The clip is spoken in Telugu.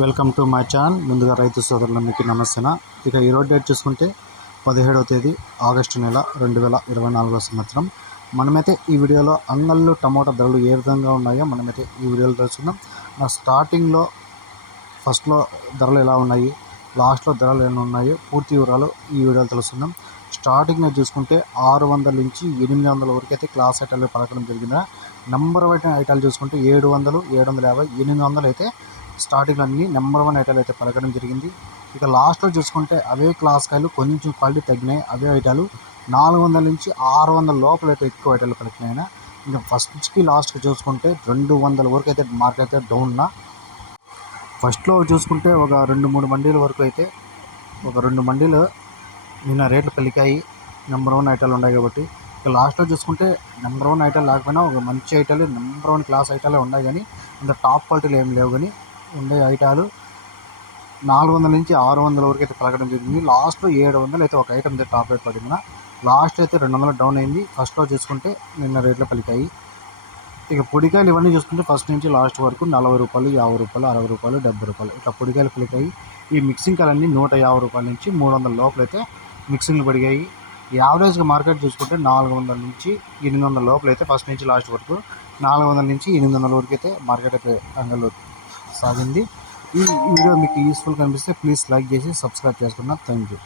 Welcome to my channel. ముందుగా రైతు సోదరులందరికీ నమస్తేనా ఇక ఈరోజు డేట్ చూసుకుంటే పదిహేడవ తేదీ ఆగస్టు నెల రెండు వేల ఇరవై నాలుగో సంవత్సరం. మనమైతే ఈ వీడియోలో అంగళ్ళు టమోటా ధరలు ఏ విధంగా ఉన్నాయో మనమైతే ఈ వీడియోలో తెలుసుకుందాం. నా స్టార్టింగ్లో ఫస్ట్లో ధరలు ఎలా ఉన్నాయి లాస్ట్లో ధరలు ఎలా ఉన్నాయో పూర్తి వివరాలు ఈ వీడియోలో తెలుసుకుందాం. స్టార్టింగ్లో చూసుకుంటే ఆరు వందల నుంచి ఎనిమిది వందల వరకు అయితే క్లాస్ ఐటాలు పలకడం జరిగిందా. నెంబర్ వైట్ ఐటాలు చూసుకుంటే ఏడు వందలు ఏడు వందల యాభై ఎనిమిది వందలు అయితే స్టార్టింగ్లో అన్ని నెంబర్ వన్ ఐటాలు అయితే పలకడం జరిగింది. ఇక లాస్ట్లో చూసుకుంటే అవే క్లాస్కాయలు కొంచెం క్వాలిటీ తగ్గినాయి. అవే ఐటాలు నాలుగు వందల నుంచి ఆరు వందల లోపల అయితే ఎక్కువ ఐటాలు పలికినాయి ఇంకా ఫస్ట్కి లాస్ట్కి చూసుకుంటే రెండు వందల వరకు అయితే మార్కెట్ అయితే డౌన్నా ఫస్ట్లో చూసుకుంటే ఒక రెండు మూడు మండీల వరకు అయితే ఒక రెండు మండీలు నిన్న రేట్లు పలికాయి. నెంబర్ వన్ ఐటాలు ఉన్నాయి కాబట్టి. ఇక లాస్ట్లో చూసుకుంటే నెంబర్ వన్ ఐటాలు లేకపోయినా ఒక మంచి ఐటాలు నెంబర్ వన్ క్లాస్ ఐటాలే ఉన్నాయి కానీ అంత టాప్ క్వాలిటీలు ఏం లేవు కానీ ఉండే ఐటాలు. నాలుగు వందల నుంచి ఆరు వందల వరకు అయితే పలకడం జరిగింది. లాస్ట్లో ఏడు వందలు అయితే ఒక ఐటమ్ అయితే టాప్ రేట్ పడింది. లాస్ట్ అయితే రెండు వందలు డౌన్ అయింది. ఫస్ట్లో చూసుకుంటే నిన్న రేట్లు పలికాయి. ఇక పొడికాయలు ఇవన్నీ చూసుకుంటే ఫస్ట్ నుంచి లాస్ట్ వరకు నలభై రూపాయలు యాభై రూపాయలు అరవై రూపాయలు డెబ్బై రూపాయలు ఇట్లా పొడికాయలు పలికాయి. ఈ మిక్సింగ్ కాయలన్నీ నూట యాభై రూపాయల నుంచి మూడు వందల లోపల అయితే మిక్సింగ్లు పడిగాయి. యావరేజ్గా మార్కెట్ చూసుకుంటే నాలుగు వందల నుంచి ఎనిమిది వందల లోపల అయితే ఫస్ట్ నుంచి లాస్ట్ వరకు నాలుగు వందల నుంచి ఎనిమిది వందల వరకు అయితే మార్కెట్ అయితే అంగల్లో సాగింది. ఈ వీడియో మీకు యూస్ఫుల్ కనిపిస్తే ప్లీజ్ లైక్ చేసి సబ్స్క్రైబ్ చేసుకున్నా థ్యాంక్ యూ